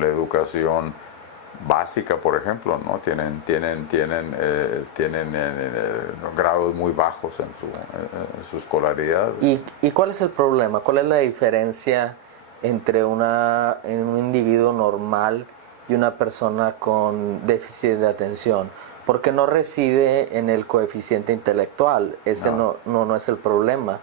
la educación básica, por ejemplo, ¿no? Tienen grados muy bajos en su escolaridad. ¿Y cuál es el problema? ¿Cuál es la diferencia entre en un individuo normal y una persona con déficit de atención? Porque no reside en el coeficiente intelectual, ese no es el problema.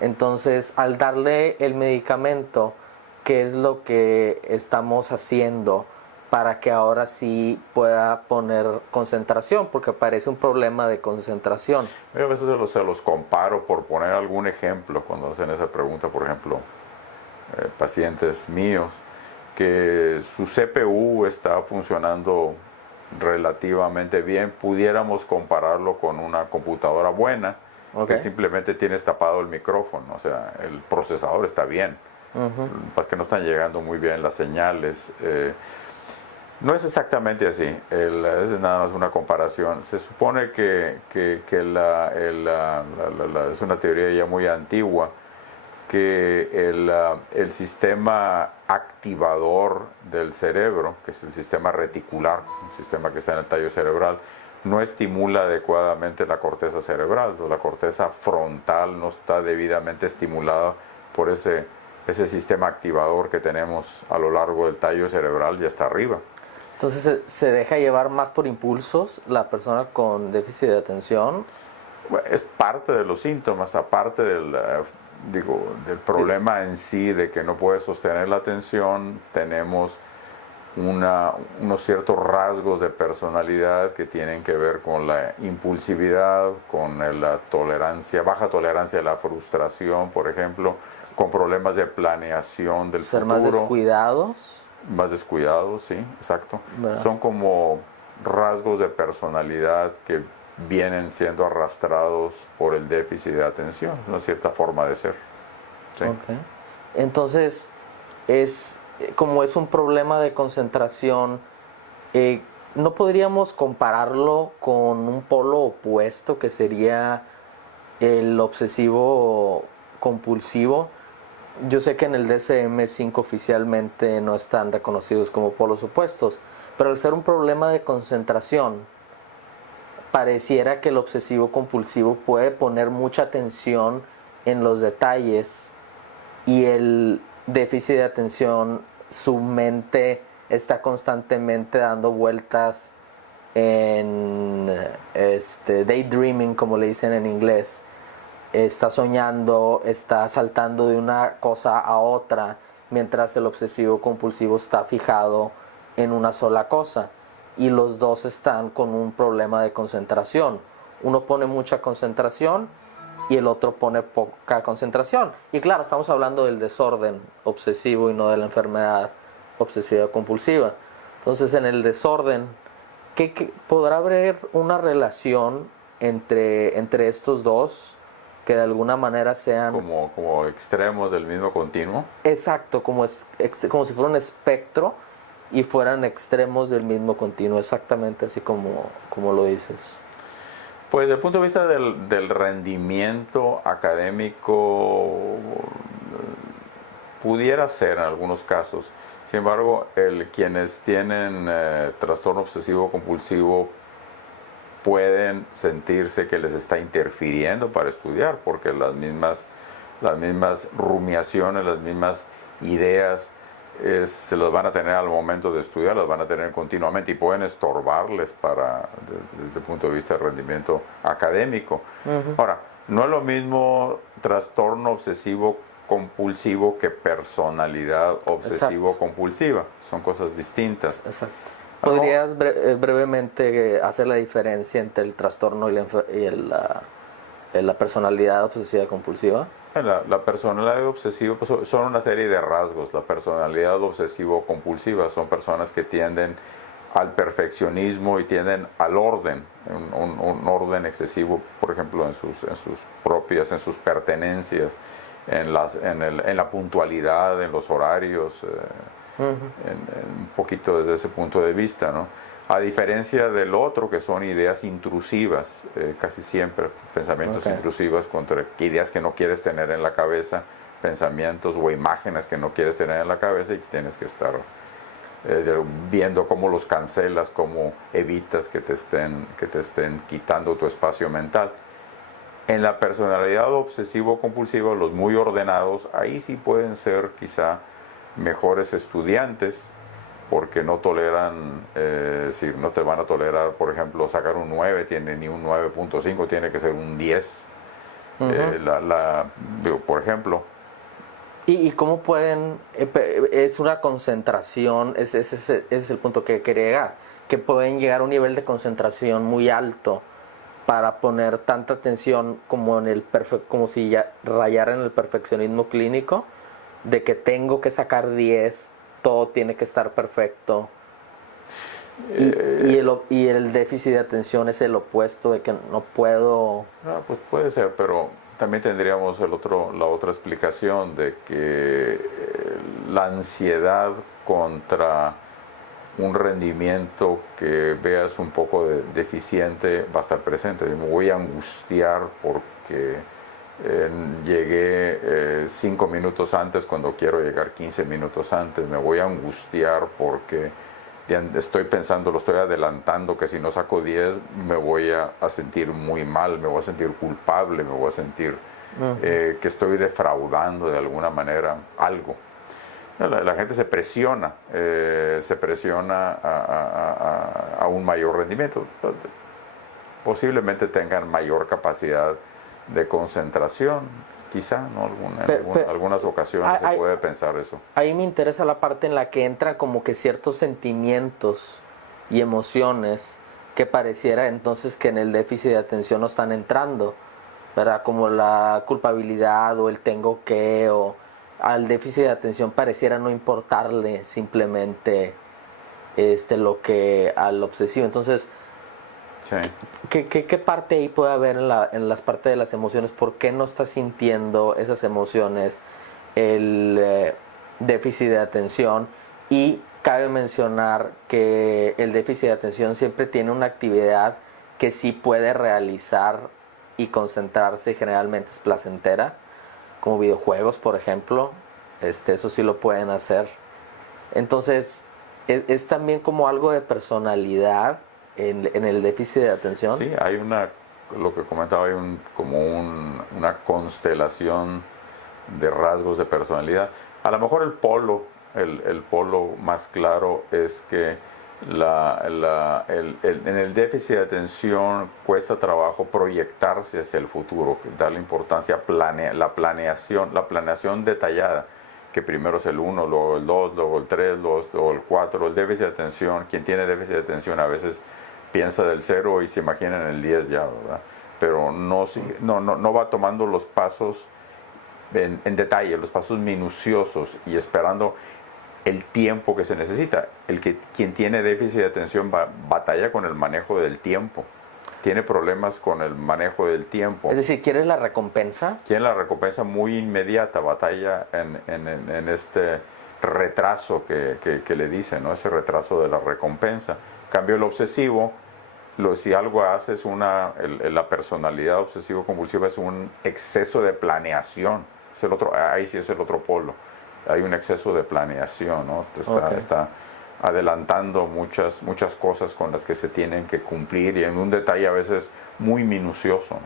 Entonces, al darle el medicamento, ¿qué es lo que estamos haciendo para que ahora sí pueda poner concentración? Porque parece un problema de concentración. Yo a veces se los comparo por poner algún ejemplo cuando hacen esa pregunta, por ejemplo, pacientes míos, que su CPU está funcionando relativamente bien, pudiéramos compararlo con una computadora buena, que simplemente tienes tapado el micrófono, o sea, el procesador está bien, es que no están llegando muy bien las señales. No es exactamente así, es nada más una comparación. Se supone que es una teoría ya muy antigua, que el sistema activador del cerebro, que es el sistema reticular, un sistema que está en el tallo cerebral, no estimula adecuadamente la corteza cerebral. La corteza frontal no está debidamente estimulada por ese sistema activador que tenemos a lo largo del tallo cerebral y hasta arriba. Entonces, ¿se deja llevar más por impulsos la persona con déficit de atención? Bueno, es parte de los síntomas, aparte del problema en sí de que no puede sostener la atención. Tenemos unos ciertos rasgos de personalidad que tienen que ver con la impulsividad, con la baja tolerancia a la frustración, por ejemplo, con problemas de planeación del ¿Ser futuro. más descuidados? Más descuidados, sí, exacto. ¿Verdad? Son como rasgos de personalidad que vienen siendo arrastrados por el déficit de atención, es una cierta forma de ser. ¿Sí? Okay. Entonces, como es un problema de concentración, ¿no podríamos compararlo con un polo opuesto que sería el obsesivo compulsivo? Yo sé que en el DSM-5 oficialmente no están reconocidos como polos opuestos, pero al ser un problema de concentración, pareciera que el obsesivo compulsivo puede poner mucha atención en los detalles y el déficit de atención, su mente está constantemente dando vueltas en daydreaming, como le dicen en inglés. Está soñando, está saltando de una cosa a otra, mientras el obsesivo compulsivo está fijado en una sola cosa. Y los dos están con un problema de concentración. Uno pone mucha concentración y el otro pone poca concentración. Y claro, estamos hablando del desorden obsesivo y no de la enfermedad obsesiva compulsiva. Entonces, en el desorden, ¿podrá haber una relación entre estos dos que de alguna manera sean como extremos del mismo continuo? Exacto, como si fuera un espectro y fueran extremos del mismo continuo, exactamente así como lo dices. Pues desde el punto de vista del rendimiento académico, pudiera ser en algunos casos. Sin embargo, quienes tienen trastorno obsesivo compulsivo pueden sentirse que les está interfiriendo para estudiar, porque las mismas rumiaciones, las mismas ideas se las van a tener al momento de estudiar, las van a tener continuamente y pueden estorbarles desde el punto de vista del rendimiento académico. Ahora, no es lo mismo trastorno obsesivo compulsivo que personalidad obsesivo compulsiva, son cosas distintas. Exacto. ¿Podrías brevemente hacer la diferencia entre el trastorno y la personalidad obsesiva compulsiva? La personalidad obsesiva pues, son una serie de rasgos. La personalidad obsesivo compulsiva son personas que tienden al perfeccionismo y tienden al orden, un orden excesivo, por ejemplo, en sus pertenencias, en la puntualidad, en los horarios, un poquito desde ese punto de vista, ¿no? A diferencia del otro, que son ideas intrusivas, casi siempre pensamientos intrusivos, contra ideas que no quieres tener en la cabeza, pensamientos o imágenes que no quieres tener en la cabeza y que tienes que estar viendo cómo los cancelas, cómo evitas que te estén quitando tu espacio mental. En la personalidad obsesivo-compulsiva, los muy ordenados, ahí sí pueden ser quizá mejores estudiantes, porque no toleran, si no te van a tolerar, por ejemplo, sacar un 9, tiene ni un 9.5, tiene que ser un 10. Por ejemplo. ¿Y cómo pueden, es una concentración, ese es el punto que quería llegar, que pueden llegar a un nivel de concentración muy alto para poner tanta atención como como si ya rayara en el perfeccionismo clínico, de que tengo que sacar 10, todo tiene que estar perfecto. Y el déficit de atención es el opuesto, de que no puedo... No, pues puede ser, pero también tendríamos la otra explicación de que la ansiedad contra un rendimiento que veas un poco deficiente va a estar presente. Me voy a angustiar porque llegué 5 minutos antes cuando quiero llegar 15 minutos antes. Me voy a angustiar porque estoy pensando, lo estoy adelantando, que si no saco 10 me voy a sentir muy mal, me voy a sentir culpable, me voy a sentir que estoy defraudando de alguna manera algo. La gente se presiona a un mayor rendimiento. Posiblemente tengan mayor capacidad de concentración, quizá, ¿no? En algunas ocasiones se puede pensar eso. Ahí me interesa la parte en la que entra como que ciertos sentimientos y emociones que pareciera entonces que en el déficit de atención no están entrando, ¿verdad? Como la culpabilidad o el tengo que, o al déficit de atención pareciera no importarle simplemente lo que al obsesivo. Entonces, sí. ¿Qué parte ahí puede haber en las partes de las emociones? ¿Por qué no está sintiendo esas emociones el déficit de atención? Y cabe mencionar que el déficit de atención siempre tiene una actividad que sí puede realizar y concentrarse, y generalmente es placentera, como videojuegos, por ejemplo. Eso sí lo pueden hacer. Entonces, es también como algo de personalidad en el déficit de atención. Sí, hay lo que comentaba, hay una constelación de rasgos de personalidad. A lo mejor el polo más claro es que en el déficit de atención cuesta trabajo proyectarse hacia el futuro, darle importancia a la planeación detallada, que primero es el 1, luego el 2, luego el 3, luego el 4. El déficit de atención, quien tiene déficit de atención a veces piensa del 0 y se imagina en el 10 ya, ¿verdad? Pero no va tomando los pasos en detalle, los pasos minuciosos y esperando el tiempo que se necesita. Quien tiene déficit de atención batalla con el manejo del tiempo, tiene problemas con el manejo del tiempo. Es decir, ¿quieres la recompensa? Quiere la recompensa muy inmediata, batalla en este retraso que le dicen, ¿no? Ese retraso de la recompensa. En cambio, el obsesivo, si algo hace la personalidad obsesivo-compulsiva es un exceso de planeación. Ahí sí es el otro polo. Hay un exceso de planeación, ¿no? Está adelantando muchas cosas con las que se tienen que cumplir y en un detalle a veces muy minucioso, ¿no?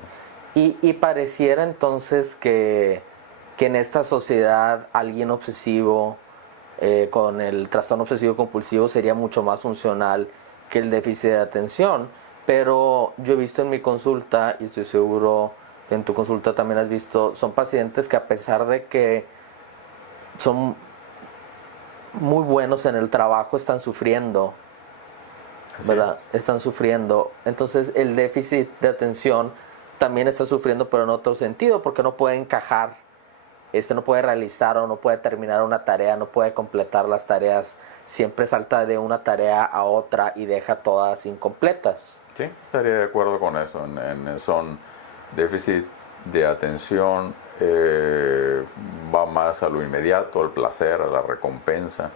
Y pareciera entonces que en esta sociedad alguien obsesivo con el trastorno obsesivo compulsivo sería mucho más funcional que el déficit de atención, pero yo he visto en mi consulta, y estoy seguro que en tu consulta también has visto, son pacientes que a pesar de que son muy buenos en el trabajo, están sufriendo, ¿verdad? Están sufriendo. Entonces el déficit de atención también está sufriendo, pero en otro sentido, porque no puede encajar, no puede realizar o no puede terminar una tarea, no puede completar las tareas, siempre salta de una tarea a otra y deja todas incompletas. Sí, estaría de acuerdo con eso. Son déficit de atención, va más a lo inmediato, al placer, a la recompensa.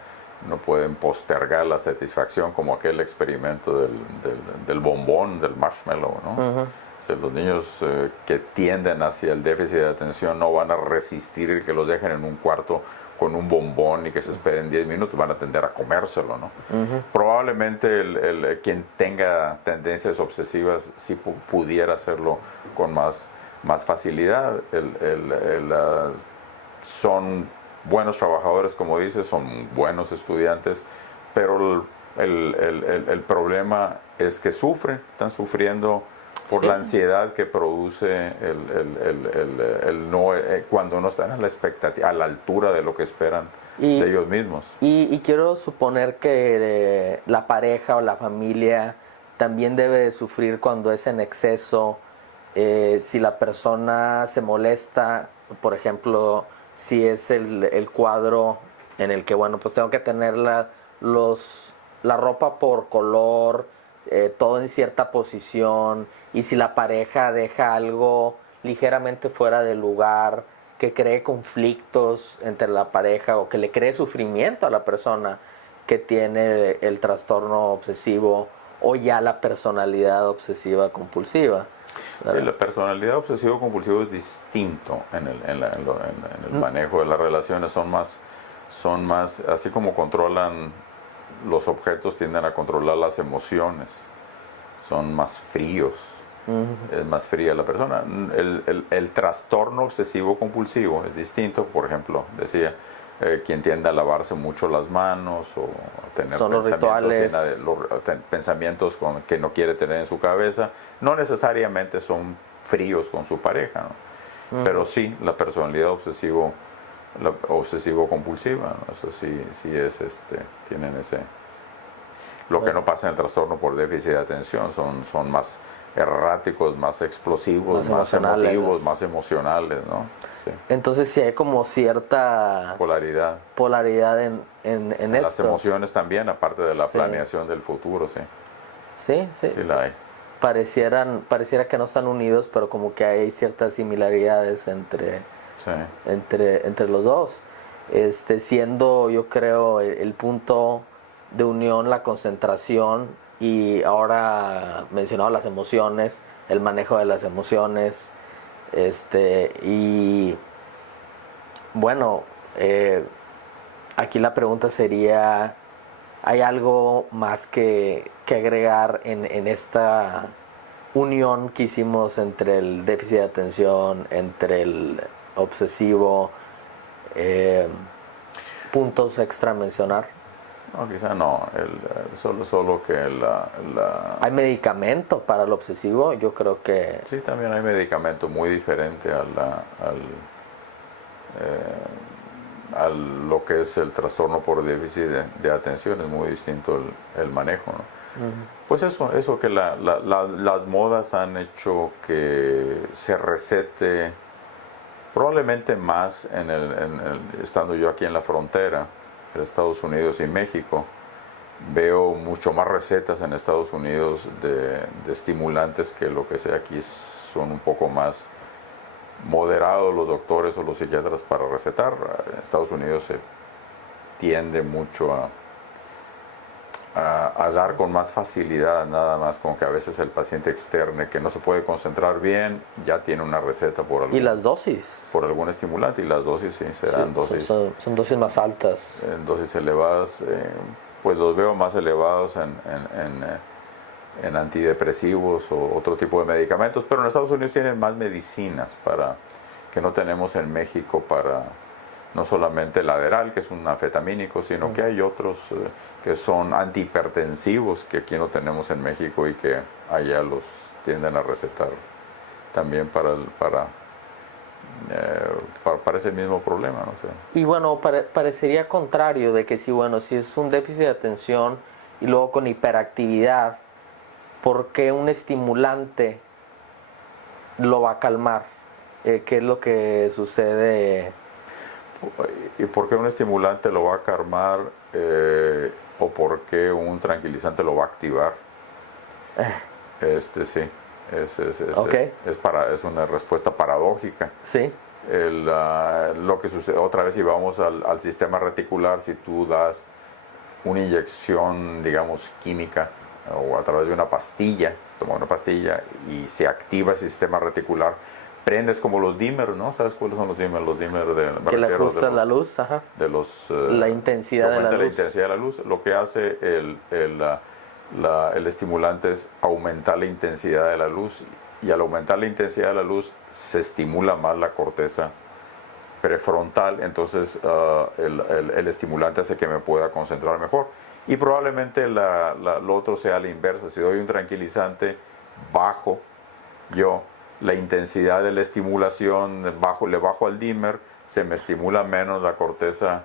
No pueden postergar la satisfacción, como aquel experimento del bombón, del marshmallow, ¿no? O sea, los niños que tienden hacia el déficit de atención no van a resistir que los dejen en un cuarto con un bombón y que se esperen 10 minutos, van a tender a comérselo, ¿no? Probablemente quien tenga tendencias obsesivas sí pudiera hacerlo con más facilidad. Son buenos trabajadores, como dices, son buenos estudiantes, pero el problema es que están sufriendo por la ansiedad que produce cuando no están a la expectativa, a la altura de lo que esperan de ellos mismos. Y quiero suponer que la pareja o la familia también debe de sufrir cuando es en exceso. Si la persona se molesta, por ejemplo, si es el cuadro en el que, bueno, pues tengo que tener la ropa por color, todo en cierta posición, y si la pareja deja algo ligeramente fuera de lugar, que cree conflictos entre la pareja o que le cree sufrimiento a la persona que tiene el trastorno obsesivo o ya la personalidad obsesiva compulsiva. Sí, la personalidad obsesivo compulsivo es distinto en el manejo de las relaciones. Son más, así como controlan los objetos, tienden a controlar las emociones. Son más fríos. Es más fría la persona. El trastorno obsesivo compulsivo es distinto. Por ejemplo, decía, quien tiende a lavarse mucho las manos o a tener pensamientos que no quiere tener en su cabeza, no necesariamente son fríos con su pareja, ¿no? Pero sí, la personalidad obsesivo compulsiva, ¿no? Eso sí es, tienen ese. Lo que no pasa en el trastorno por déficit de atención, son más erráticos, más explosivos, más emotivos, más emocionales, ¿no? Sí. Entonces sí hay como cierta polaridad en esto. Las emociones también, aparte de la planeación del futuro, sí. Sí. Sí la hay. Pareciera que no están unidos, pero como que hay ciertas similaridades entre los dos. Siendo, yo creo, el punto de unión, la concentración, y ahora mencionado las emociones, el manejo de las emociones, y bueno, aquí la pregunta sería, ¿hay algo más que agregar en esta unión que hicimos entre el déficit de atención, entre el obsesivo? ¿Puntos extra a mencionar? No, quizá no, solo que ¿Hay medicamento para el obsesivo? Yo creo que. Sí, también hay medicamento muy diferente a lo que es el trastorno por déficit de atención. Es muy distinto el manejo, ¿no? Pues eso que las modas han hecho que se recete probablemente más estando yo aquí en la frontera de Estados Unidos y México. Veo mucho más recetas en Estados Unidos de estimulantes que lo que sea aquí. Son un poco más moderados los doctores o los psiquiatras para recetar. En Estados Unidos se tiende mucho a dar con más facilidad, nada más con que a veces el paciente externe que no se puede concentrar bien ya tiene una receta por algún, ¿y las dosis? Por algún estimulante, y las dosis sí serán dosis. Son dosis más altas. En dosis elevadas, pues los veo más elevados en antidepresivos o otro tipo de medicamentos, pero en Estados Unidos tienen más medicinas que no tenemos en México, para no solamente el Adderall, que es un anfetamínico, sino que hay otros que son antihipertensivos que aquí no tenemos en México y que allá los tienden a recetar también para ese mismo problema, no sé. Y bueno, parecería contrario de que si es un déficit de atención y luego con hiperactividad, ¿por qué un estimulante lo va a calmar? ¿Qué es lo que sucede? ¿Y por qué un estimulante lo va a calmar o por qué un tranquilizante lo va a activar? Sí, es una respuesta paradójica. Sí. Lo que sucede, otra vez, si vamos al sistema reticular, si tú das una inyección, digamos, química, o a través de una pastilla, toma una pastilla y se activa el sistema reticular, prendes como los dimmers, ¿no? ¿Sabes cuáles son los dimmers? Los dimmers me Que le refiero ajusta la luz, ajá. de los La intensidad que de la aumenta luz. intensidad de la luz. Lo que hace el estimulante es aumentar la intensidad de la luz, y al aumentar la intensidad de la luz se estimula más la corteza prefrontal, entonces el estimulante hace que me pueda concentrar mejor. Y probablemente lo otro sea la inversa. Si doy un tranquilizante bajo, la intensidad de la estimulación, le bajo al dimmer, se me estimula menos la corteza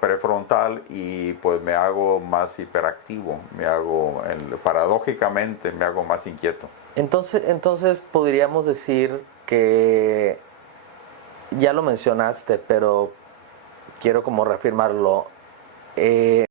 prefrontal, y pues me hago más hiperactivo, paradójicamente me hago más inquieto. Entonces podríamos decir que, ya lo mencionaste, pero quiero como reafirmarlo,